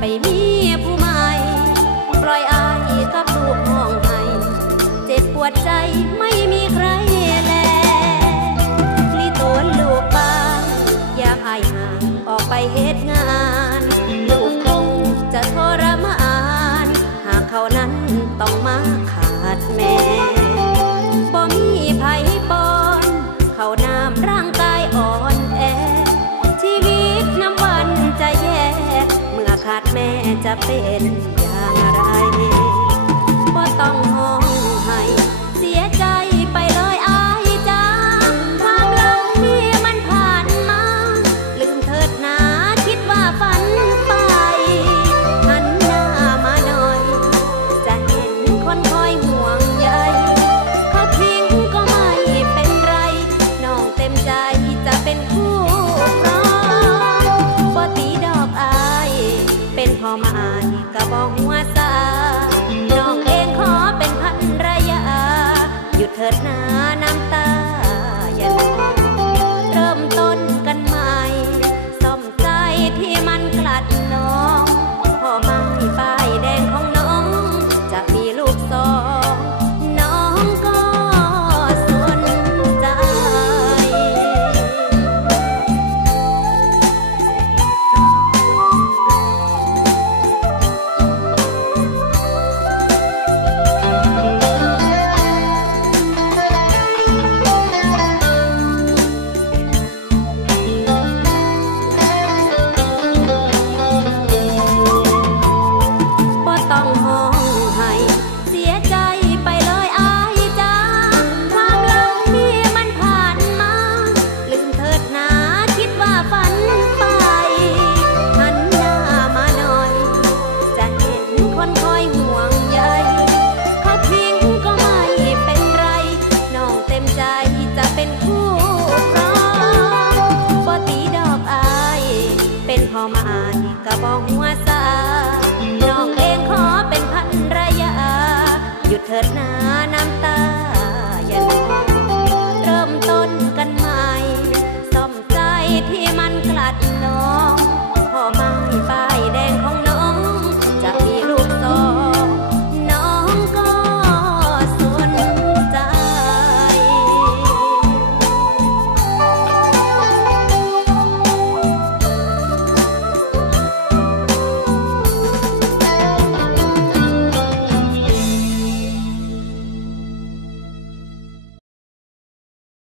ไปมีผู้ใหม่ปล่อยอายกับลูกห้องให้เจ็บปวดใจไม่มีใครแลลิโตนลูกบ้านยามอายห่างออกไปเฮ็ดงาน ลูกคงจะทรมาน หากเขานั้นต้องมาขาดแม่ จะเป็น อมอายกะบอกหัวสาน้องเองขอเป็นพันรยา หยุดเถิดนาน้ำตา อย่านองเริ่มต้นกันใหม่ซ่อมใจที่มา